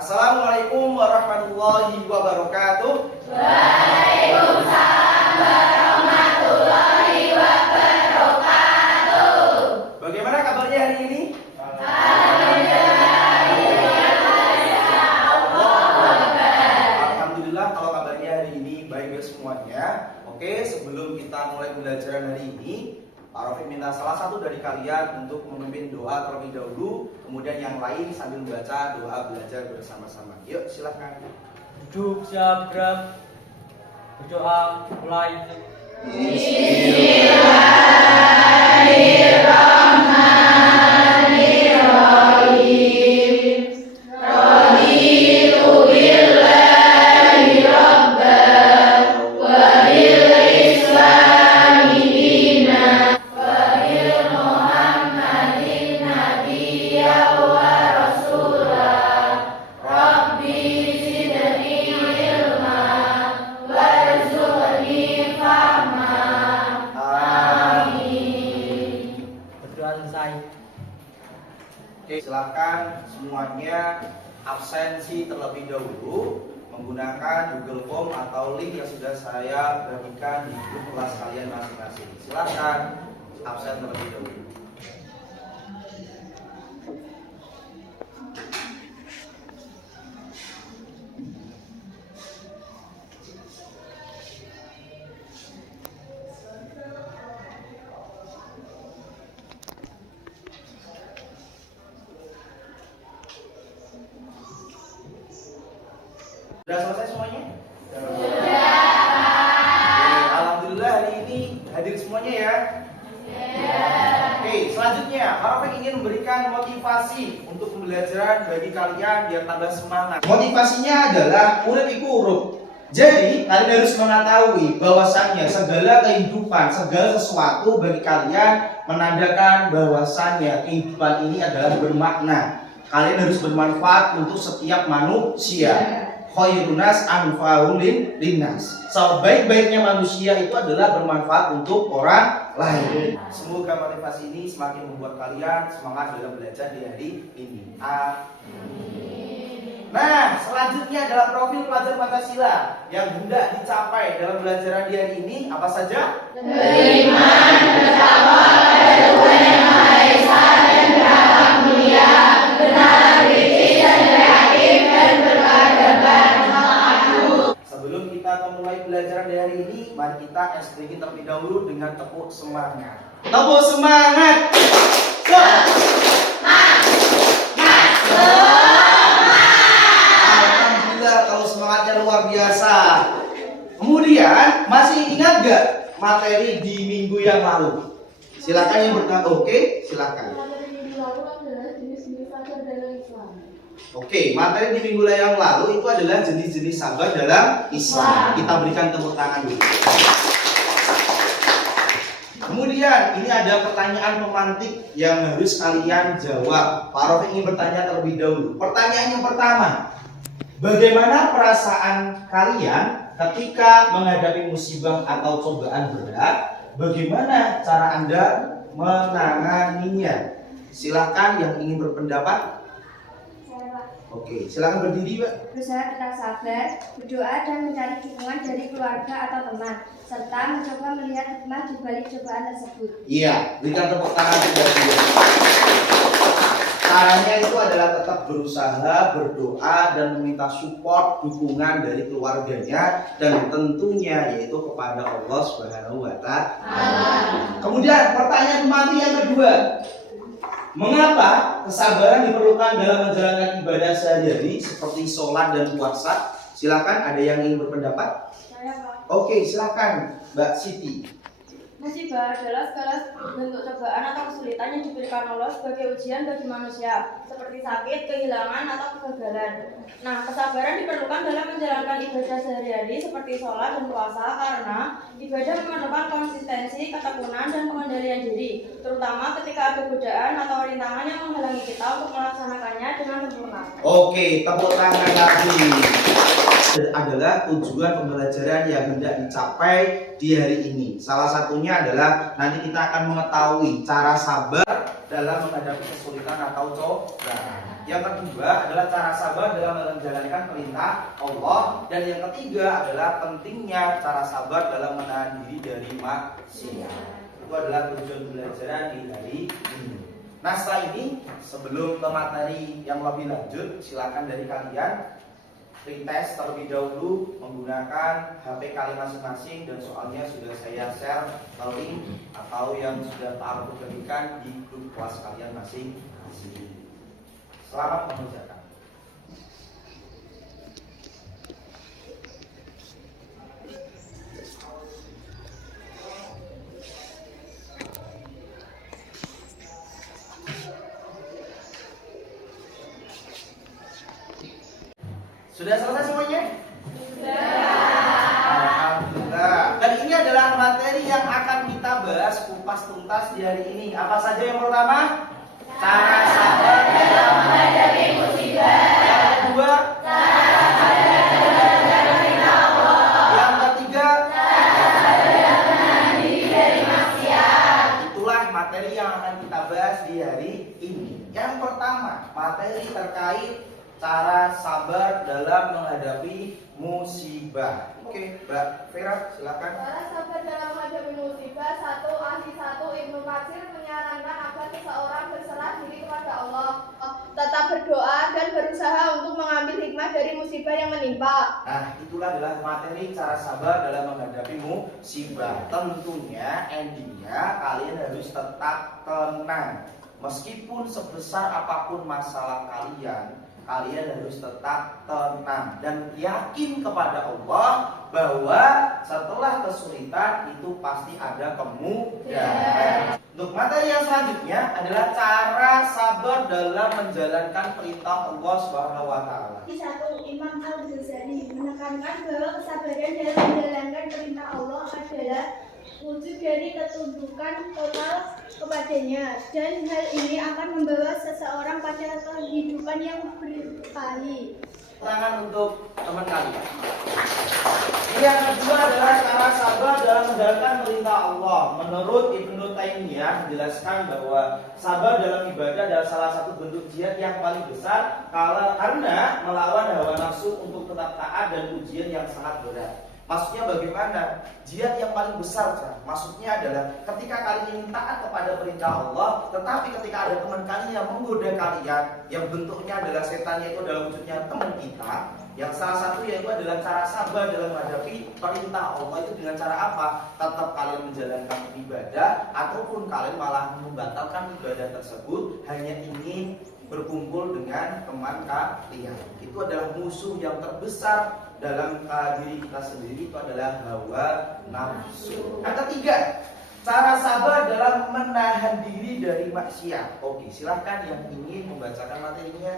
Assalamualaikum warahmatullahi wabarakatuh. Waalaikumsalam warahmatullahi wabarakatuh. Bagaimana kabarnya hari ini? Alhamdulillah kalau kabarnya hari ini baik-baik semuanya. Oke, sebelum kita mulai pembelajaran hari ini, Pak Rafiq minta salah satu dari kalian untuk memimpin doa terlebih dahulu, kemudian yang lain sambil membaca doa belajar bersama-sama. Yuk, silahkan. Duduk siap gerak. Berdoa mulai. Bismillahirrahmanirrahim. Raditu billahi rabban wa bil islami dinan wa bil muhammadin nabiyyan wa rasulah. Rabbi zidni ilma warzuqni fahma. Amin. Berdoa selesai. Oke, silakan semuanya absensi terlebih dahulu menggunakan Google Form atau link yang sudah saya bagikan di grup kelas kalian masing-masing. Silakan absen terlebih dahulu. Sudah selesai semuanya? Sudah. Alhamdulillah hari ini hadir semuanya ya. Oke, selanjutnya Pak Rafiq ingin memberikan motivasi untuk pembelajaran bagi kalian biar tambah semangat. Motivasinya adalah urip iku urup. Jadi kalian harus mengetahui bahwasannya segala kehidupan, segala sesuatu bagi kalian menandakan bahwasannya kehidupan ini adalah bermakna. Kalian harus bermanfaat untuk setiap manusia. Khairunas anfa'uhum linnas. Sebaik-baiknya manusia itu adalah bermanfaat untuk orang lain. Semoga motivasi ini semakin membuat kalian semangat dalam belajar di hari ini. Amin. Nah, selanjutnya adalah profil pelajar Pancasila yang hendak dicapai dalam pembelajaran di hari ini apa saja? Beriman, bertakwa pada Tuhan Yang Maha Esa dan berakhlak mulia, benar, kritis dan kreatif dan berkeadaban. Sebelum kita memulai pembelajaran di hari ini, mari kita SPG terlebih dahulu dengan tepuk semangat. Tepuk semangat. Alhamdulillah kalau semangatnya luar biasa. Kemudian masih ingat gak materi di minggu yang lalu? Silakan yang bertanya. Oke, silakan. Materi minggu lalu adalah jenis-jenis sahabat dalam Islam. Oke, materi di minggu yang lalu itu adalah jenis-jenis sahabat dalam Islam. Kita berikan tepuk tangan dulu. Kemudian ini ada pertanyaan pemantik yang harus kalian jawab. Pak Rafiq ingin bertanya terlebih dahulu. Pertanyaan yang pertama, bagaimana perasaan kalian ketika menghadapi musibah atau cobaan berat? Bagaimana cara Anda menanganinya? Silakan yang ingin berpendapat. Oke, silakan berdiri, Mbak. Berusaha tetap sabar, berdoa dan mencari dukungan dari keluarga atau teman, serta mencoba melihat hikmah di balik cobaan tersebut. Iya, berikan tepuk tangan buat dia. Caranya itu adalah tetap berusaha, berdoa dan meminta support, dukungan dari keluarganya dan tentunya yaitu kepada Allah Subhanahu wa Ta'ala. Kemudian pertanyaan mati yang kedua. Mengapa kesabaran diperlukan dalam menjalankan ibadah sehari-hari seperti sholat dan puasa? Silakan, ada yang ingin berpendapat? Saya Pak. Oke, silakan Mbak Siti. Musibah adalah segala bentuk cobaan atau kesulitan yang diberikan Allah sebagai ujian bagi manusia, seperti sakit, kehilangan, atau kegagalan. Nah, kesabaran diperlukan dalam menjalankan ibadah sehari-hari seperti sholat dan puasa karena ibadah memerlukan konsistensi, ketekunan, dan pengendalian diri, terutama ketika ada godaan atau rintangan yang menghalangi kita untuk melaksanakannya dengan sempurna. Oke, tepuk tangan lagi. Adalah tujuan pembelajaran yang hendak dicapai di hari ini. Salah satunya adalah nanti kita akan mengetahui cara sabar dalam menghadapi kesulitan atau cobaan. Yang kedua adalah cara sabar dalam menjalankan perintah Allah. Dan yang ketiga adalah pentingnya cara sabar dalam menahan diri dari maksiat. Itu adalah tujuan pembelajaran di hari ini. Nah, setelah ini sebelum ke materi yang lebih lanjut, silakan dari kalian retest terlebih dahulu menggunakan HP kalian masing-masing, dan soalnya sudah saya share ke link atau yang sudah Pak Arif bagikan di grup kelas kalian masing-masing. Selamat mengerjakan. Sudah selesai semuanya? Sudah. Alhamdulillah. Dan ini adalah materi yang akan kita bahas kupas tuntas di hari ini. Apa saja yang pertama? Cara sabar dalam menghadapi musibah. Yang kedua? Cara sabar dalam perintah Allah. Yang ketiga? Cara sabar dalam menahan diri dari maksiat. Itulah materi yang akan kita bahas di hari ini. Yang pertama, materi terkait cara sabar dalam menghadapi musibah. Oke, Mbak Vera, silakan. Cara sabar dalam menghadapi musibah. 1. Ahli 1 Ibnu Katsir menyarankan agar seseorang berserah diri kepada Allah, tetap berdoa dan berusaha untuk mengambil hikmah dari musibah yang menimpa. Nah, itulah adalah materi cara sabar dalam menghadapi musibah. Tentunya endingnya kalian harus tetap tenang. Meskipun sebesar apapun masalah kalian harus tetap tenang dan yakin kepada Allah bahwa setelah kesulitan itu pasti ada kemudahan. Untuk materi yang selanjutnya adalah cara sabar dalam menjalankan perintah Allah Subhanahu wa taala. 1. Imam Al-Ghazali menekankan bahwa kesabaran dalam menjalankan perintah Allah adalah wujud dari ketundukan total kepadanya, dan hal ini akan membawa seseorang pada kehidupan yang berkahi. Tangan untuk teman kalian. Yang kedua adalah cara sabar dalam menjalankan perintah Allah. Menurut Ibnu Taimiyah menjelaskan bahwa sabar dalam ibadah adalah salah satu bentuk jihad yang paling besar karena melawan hawa nafsu untuk tetap taat dan ujian yang sangat berat. Maksudnya bagaimana? Jihad yang paling besar, maksudnya adalah ketika kalian ingin taat kepada perintah Allah, tetapi ketika ada teman kalian yang menggoda kalian, yang bentuknya adalah setannya itu adalah wujudnya teman kita, yang salah satu yaitu adalah cara sabar dalam menghadapi perintah Allah itu dengan cara apa? Tetap kalian menjalankan ibadah, ataupun kalian malah membatalkan ibadah tersebut hanya ingin berkumpul dengan teman kalian. Itu adalah musuh yang terbesar dalam diri kita sendiri, itu adalah hawa nafsu. Yang ketiga, cara sabar dalam menahan diri dari maksiat. Oke, silahkan yang ingin membacakan materinya.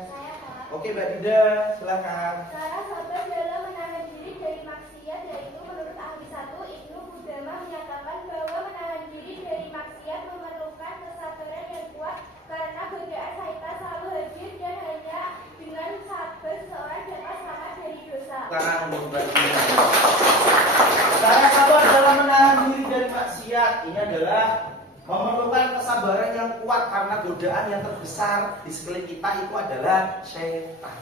Oke, Mbak Dida, silahkan. Cara sabar dalam menahan diri dari maksiat yaitu menurut ahli 1 Ibnu Qudamah menyatakan bahwa menahan diri dari maksiat memerlukan kesabaran yang kuat karena godaan syaitan selalu hadir dan hanya dengan sabar seorang dapat selamat dari dosa. Cara sabar dalam menahan diri dari maksiat ini adalah memerlukan kesabaran yang kuat karena godaan yang terbesar di sekeliling kita itu adalah syaitan.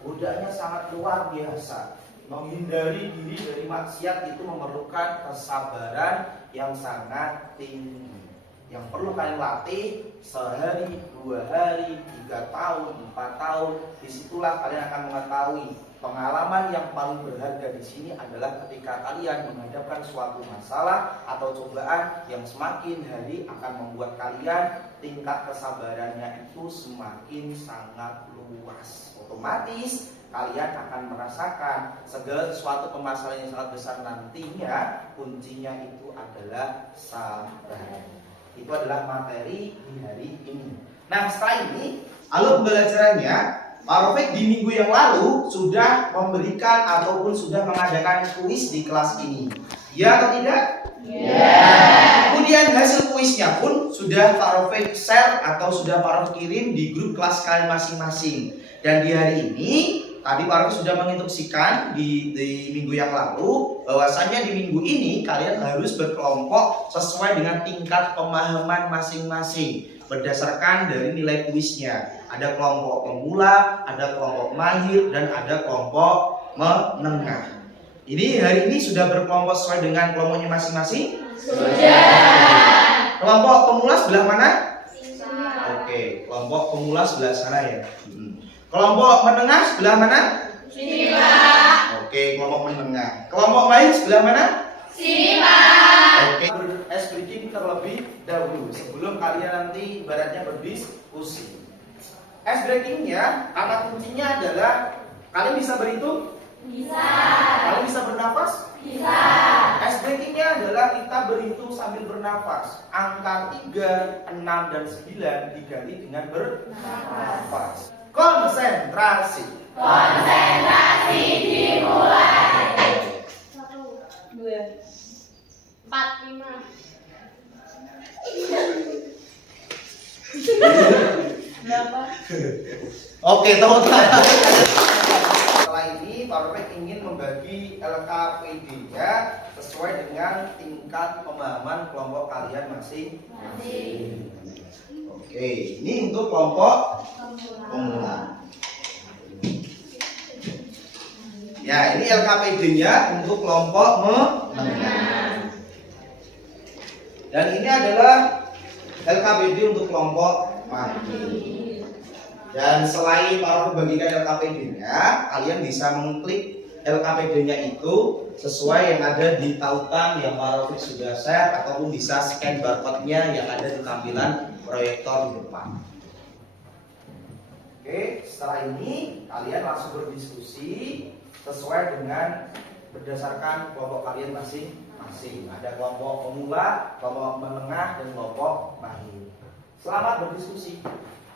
Godaannya sangat luar biasa. Menghindari diri dari maksiat itu memerlukan kesabaran yang sangat tinggi, yang perlu kalian latih sehari, 2 hari, 3 tahun, 4 tahun. Disitulah kalian akan mengetahui pengalaman yang paling berharga di sini adalah ketika kalian menghadapkan suatu masalah atau cobaan yang semakin hari akan membuat kalian tingkat kesabarannya itu semakin sangat luas. Otomatis kalian akan merasakan segala sesuatu permasalahan yang sangat besar nantinya kuncinya itu adalah sabar. Itu adalah materi di hari ini. Nah, setelah ini alur pembelajarannya Pak Rofik di minggu yang lalu sudah memberikan ataupun sudah mengadakan kuis di kelas ini. Ya atau tidak? Ya. Kemudian hasil kuisnya pun sudah Pak Rofik share atau sudah Pak Rofik kirim di grup kelas kalian masing-masing. Dan di hari ini tadi Pak Rofik sudah menginstruksikan di minggu yang lalu bahwasanya di minggu ini kalian harus berkelompok sesuai dengan tingkat pemahaman masing-masing. berdasarkan dari nilai kuisnya. Ada kelompok pemula, ada kelompok mahir, dan ada kelompok menengah. Ini hari ini sudah berkelompok sesuai dengan kelompoknya masing-masing? Sudah. Kelompok pemula sebelah mana? Oke, kelompok pemula sebelah sana ya. Kelompok menengah sebelah mana? Sini, Pak. Oke, kelompok menengah. Kelompok mahir sebelah mana? Sini, Pak. Oke, ice breaking terlebih dahulu sebelum kalian nanti ibaratnya berdiskusi. Ice breakingnya, kata kuncinya adalah kalian bisa berhitung? Bisa. Kalian bisa bernafas? Bisa. Ice breakingnya adalah kita berhitung sambil bernafas. Angka 3, 6, dan 9 diganti dengan bernafas. Konsentrasi. Konsentrasi dimulai. 1, 2, 4, 5. Berapa? Oke, total. Setelah ini, Pak Rofik ingin membagi LKPD-nya sesuai dengan tingkat pemahaman kelompok kalian masing-masing. Oke, ini untuk kelompok pemula. Ya, ini LKPD-nya untuk kelompok menengah. Dan ini adalah LKPD untuk kelompok mahir. Dan selain para membagikan LKPD-nya, kalian bisa mengklik LKPD-nya itu sesuai yang ada di tautan yang Pak Rofik sudah share, ataupun bisa scan barcode-nya yang ada di tampilan proyektor di depan. Oke, setelah ini kalian langsung berdiskusi sesuai dengan berdasarkan kelompok kalian masing-masing. Ada kelompok pemula, kelompok menengah, dan kelompok mahir. Selamat berdiskusi.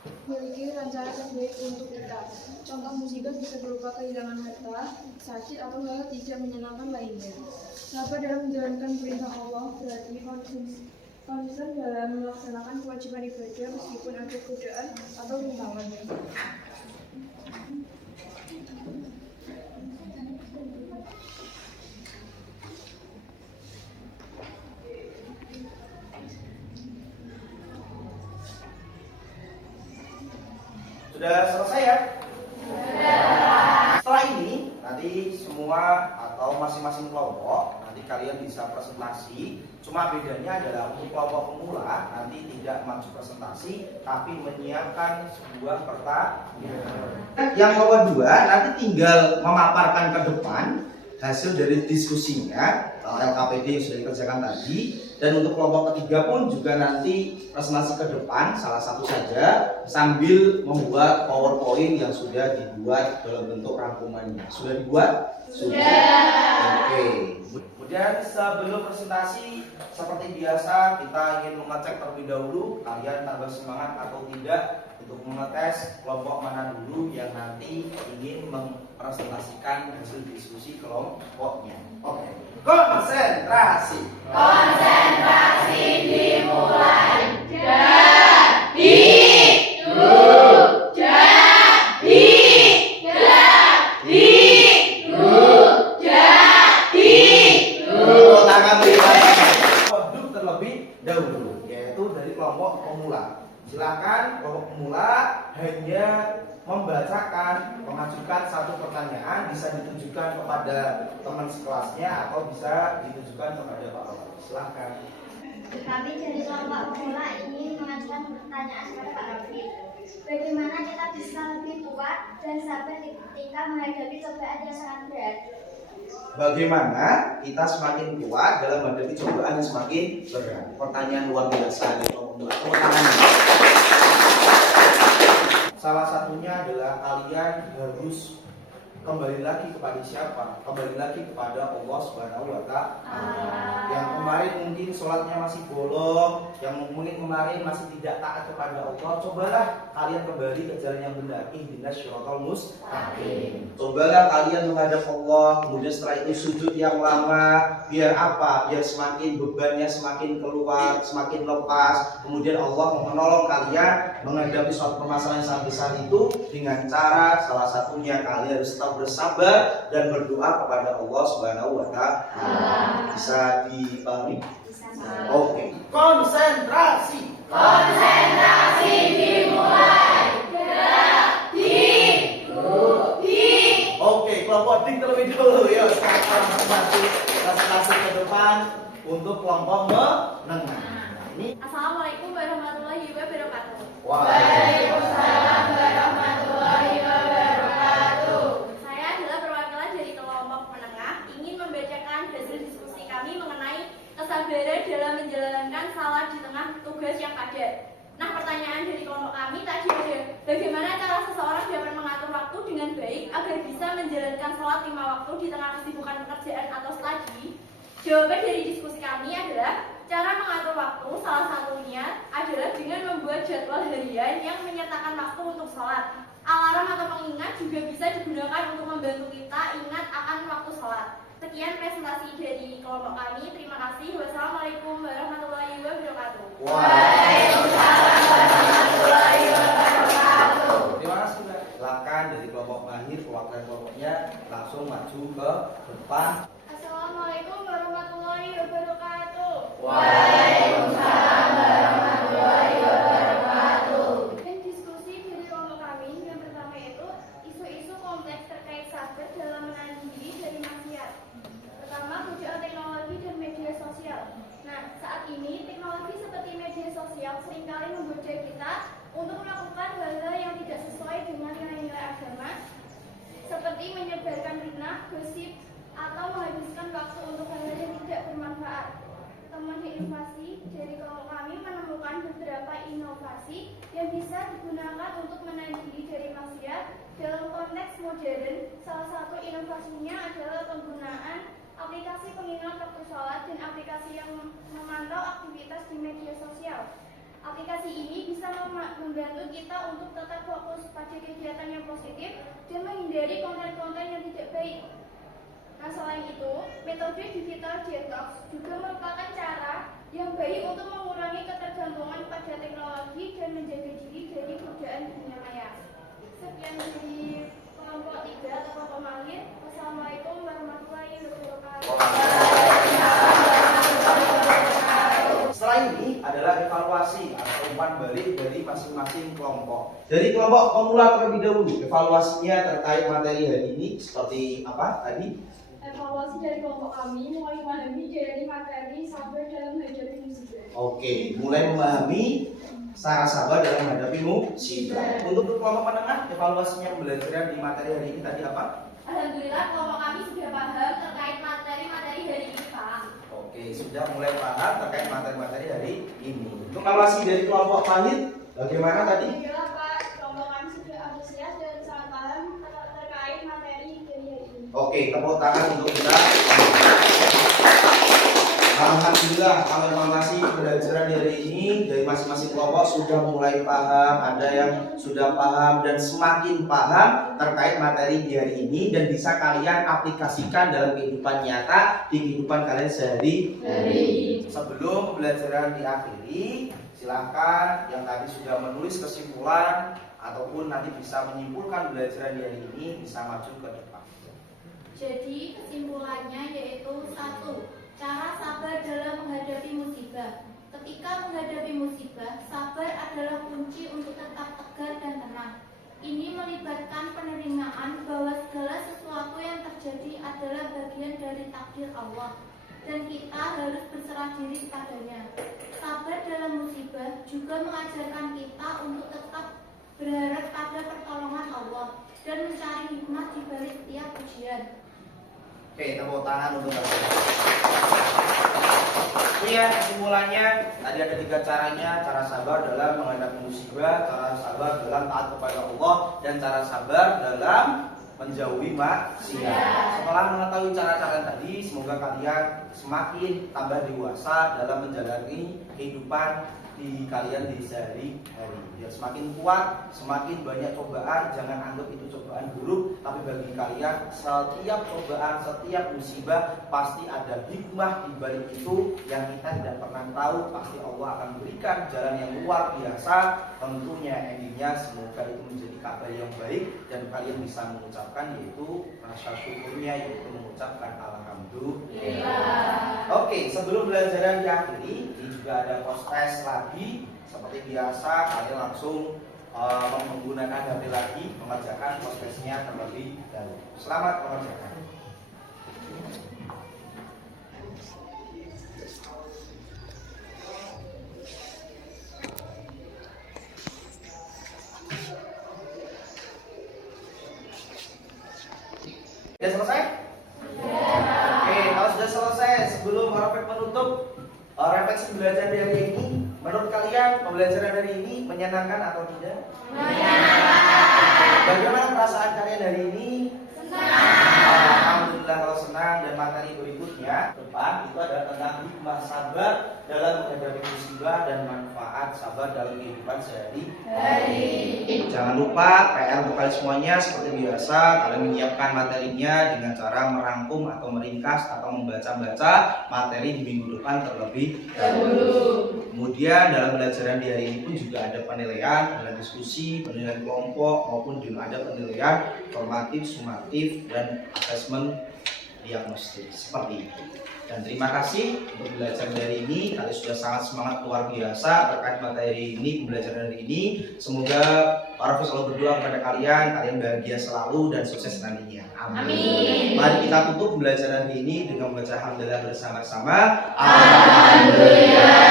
Memiliki rencana terbaik untuk kita. Contoh musibah bisa berupa kehilangan harta, sakit, atau hal tidak menyenangkan lainnya. Sabar dalam menjalankan perintah Allah berarti konsisten dalam melaksanakan kewajiban ibadah meskipun ada godaan atau rintangan. Sudah selesai ya? Sudah. Setelah ini nanti semua atau masing-masing kelompok nanti kalian bisa presentasi. Cuma bedanya adalah untuk kelompok pemula nanti tidak maju presentasi tapi menyiapkan sebuah pertanyaan. Yang kelompok 2 nanti tinggal memaparkan ke depan hasil dari diskusinya LKPD yang sudah dikerjakan tadi. Dan untuk kelompok ketiga pun juga nanti presentasi ke depan salah satu saja sambil membuat PowerPoint yang sudah dibuat dalam bentuk rangkumannya. Sudah dibuat? Sudah. Oke. Kemudian sebelum presentasi seperti biasa kita ingin mengecek terlebih dahulu kalian tambah semangat atau tidak untuk mengetes kelompok mana dulu yang nanti ingin mempresentasikan hasil diskusi kelompoknya. Oke. Konsentrasi. Konsentrasi dimulai. Jadi dulu. Jadi. Jadi dulu. Jadi dulu. Tangan duduk terlebih dahulu, yaitu dari kelompok pemula. Silakan kelompok pemula hanya membacakan, mengajukan satu pertanyaan, bisa ditujukan kepada teman sekelasnya atau bisa ditujukan kepada Pak Rofik. Silakan. Kami dari kelompok pemula ingin mengajukan pertanyaan kepada Pak Rofik. Bagaimana kita bisa lebih kuat dan sabar ketika menghadapi cobaan yang sangat berat? Bagaimana kita semakin kuat dalam menghadapi cobaan yang semakin berat? Pertanyaan luar biasa dari kelompok pemula. Tepuk tangan. Salah satunya adalah kalian harus kembali lagi kepada siapa? Kembali lagi kepada Allah Subhanahu wa Ta'ala. Yang kemarin mungkin sholatnya masih bolong, yang mungkin kemarin masih tidak taat kepada Allah, cobalah kalian kembali ke jalan yang benar. Ihdinas syiratal mustaqim. Cobalah kalian menghadap Allah, kemudian setelah itu sujud yang lama, biar apa? Biar semakin bebannya semakin keluar, semakin lepas. Kemudian Allah menolong kalian menghadapi suatu permasalahan yang sangat besar itu dengan cara salah satunya kalian harus tetap bersabar dan berdoa kepada Allah Subhanahu wa Ta'ala. Bisa dipahami? Oke. Konsentrasi. Oke, kelompok dik terlebih dulu ya. Sekarang masuk kelas ke depan untuk kelompok menengah. Nah, ini Assalamualaikum warahmatullahi wabarakatuh. Waalaikumsalam warahmatullahi wabarakatuh. Saya adalah perwakilan dari kelompok menengah ingin membacakan hasil diskusi kami mengenai kesabaran dalam menjalankan salat di tengah tugas yang padat. Nah, pertanyaan dari kelompok kami tadi ada, bagaimana cara seseorang dapat mengatur waktu dengan baik agar bisa menjalankan sholat 5 waktu di tengah kesibukan pekerjaan atau studi? Jawaban dari diskusi kami adalah, cara mengatur waktu salah satunya adalah dengan membuat jadwal harian yang menyertakan waktu untuk sholat. Alarm atau pengingat juga bisa digunakan untuk membantu kita ingat akan waktu sholat. Sekian presentasi dari kelompok kami. Terima kasih. Wassalamualaikum warahmatullahi wabarakatuh. Waalaikumsalam warahmatullahi wabarakatuh. Terima kasih, Mbak. Silakan dari kelompok mahir perwakilan kelompoknya langsung maju ke depan. Assalamualaikum warahmatullahi wabarakatuh. Waalaikumsalam warahmatullahi wabarakatuh. Dan diskusi dari kelompok kami yang pertama itu isu-isu kompleks terkait sabar dalam menahan diri dari maksiat. Pertama, godaan teknologi dan media sosial. Nah, saat ini teknologi seperti media sosial seringkali menggoda kita untuk melakukan hal-hal yang tidak sesuai dengan nilai-nilai agama, seperti menyebarkan fitnah, gosip, atau menghabiskan waktu untuk hal-hal yang tidak bermanfaat. Teman inovasi dari kelompok kami menemukan beberapa inovasi yang bisa digunakan untuk menahan diri dari maksiat dalam konteks modern. Salah satu inovasinya adalah penggunaan aplikasi pengingat waktu sholat dan aplikasi yang memantau aktivitas di media sosial. Aplikasi ini bisa membantu kita untuk tetap fokus pada kegiatan yang positif dan menghindari konten-konten yang tidak baik. Nah, selain itu, metode digital detox juga merupakan cara yang baik untuk mengurangi ketergantungan pada teknologi dan menjaga diri dari godaan dunia maya. Sekian dari kelompok 3 atau kelompok mahir. Wassalamualaikum warahmatullahi wabarakatuh. Setelah ini adalah evaluasi atau umpan balik dari masing-masing kelompok. Dari kelompok pemula terlebih dahulu, evaluasinya terkait materi hari ini seperti apa tadi? Evaluasi dari kelompok kami mulai memahami dari materi sabar dalam menghadapi musibah. Oke, mulai memahami cara sabar dalam menghadapi musibah. Untuk kelompok menengah, evaluasinya pembelajaran di materi hari ini tadi apa? Alhamdulillah, kelompok kami sudah paham terkait materi-materi hari ini, Pak. Oke, sudah mulai paham terkait materi-materi hari ini. Untuk evaluasi dari kelompok mahir, bagaimana tadi? Alhamdulillah Pak, kelompok kami sudah antusias dan sangat paham terkait materi dari hari ini. Oke, tepuk tangan untuk kita. Alhamdulillah, kalau evaluasi pembelajaran hari ini dari masing-masing kelompok sudah mulai paham, ada yang sudah paham dan semakin paham terkait materi di hari ini dan bisa kalian aplikasikan dalam kehidupan nyata di kehidupan kalian sehari-hari. Sebelum pembelajaran diakhiri, silakan yang tadi sudah menulis kesimpulan ataupun nanti bisa menyimpulkan pembelajaran di hari ini bisa maju ke depan. Jadi kesimpulannya yaitu 1. Cara sabar dalam menghadapi musibah. Ketika menghadapi musibah, sabar adalah kunci untuk tetap tegar dan tenang. Ini melibatkan penerimaan bahwa segala sesuatu yang terjadi adalah bagian dari takdir Allah dan kita harus berserah diri padanya. Sabar dalam musibah juga mengajarkan kita untuk tetap berharap pada pertolongan Allah dan mencari hikmah di balik setiap ujian. Oke, tepuk tangan untuk kalian. Ini ya kesimpulannya, tadi ada 3 caranya. Cara sabar dalam menghadapi musibah, cara sabar dalam taat kepada Allah, dan cara sabar dalam menjauhi maksiat. Setelah mengetahui cara-cara tadi, semoga kalian semakin tambah dewasa dalam menjalani kehidupan di kalian di sehari-hari. Biar semakin kuat, semakin banyak cobaan, jangan anggap itu cobaan buruk, tapi bagi kalian setiap cobaan, setiap musibah pasti ada hikmah di balik itu yang kita tidak pernah tahu. Pasti Allah akan berikan jalan yang luar biasa. Tentunya endingnya semoga itu menjadi kabar yang baik dan kalian bisa mengucapkan yaitu rasa syukurnya, yaitu mengucapkan alhamdulillah. Oke, sebelum pembelajaran diakhiri, ini juga ada post test lagi. Seperti biasa, kalian langsung menggunakan HP lagi, mengerjakan prosesnya terlebih dahulu. Selamat mengerjakan. Sudah selesai? Oke, kalau sudah selesai, sebelum Rafiq menutup refleksi belajar dari ini, menurut kalian pembelajaran dari ini menyenangkan atau tidak? Menyenangkan. Bagaimana perasaan kalian hari ini? Alhamdulillah kalau senang. Dan materi berikutnya depan itu adalah tentang hikmah sabar dalam menghadapi musibah dan manfaat sabar dalam kehidupan sehari-hari. Jangan lupa PR untuk kalian semuanya seperti biasa, kalian menyiapkan materinya dengan cara merangkum atau meringkas atau membaca-baca materi di minggu depan terlebih dahulu. Kemudian dalam pembelajaran di hari ini pun juga ada penilaian, ada diskusi, penilaian kelompok maupun juga ada penilaian formatif, sumatif, dan asesmen diagnostik seperti itu. Dan terima kasih untuk belajar dari ini. Kalian sudah sangat semangat luar biasa terkait materi ini, pembelajaran hari ini. Semoga para selalu berdoa kepada kalian bahagia selalu dan sukses nantinya. Amin. Mari kita tutup pembelajaran hari ini dengan membaca alhamdulillah bersama-sama. Alhamdulillah.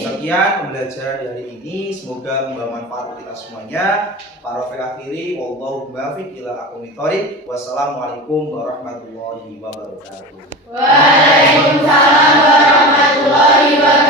Sekian pembelajaran dari ini, semoga membawa manfaat untuk kita semuanya. Para akhiri, wallahu muwaffiq ila aqwamit thoriq. Wassalamualaikum warahmatullahi wabarakatuh. Waalaikumsalam warahmatullahi wabarakatuh.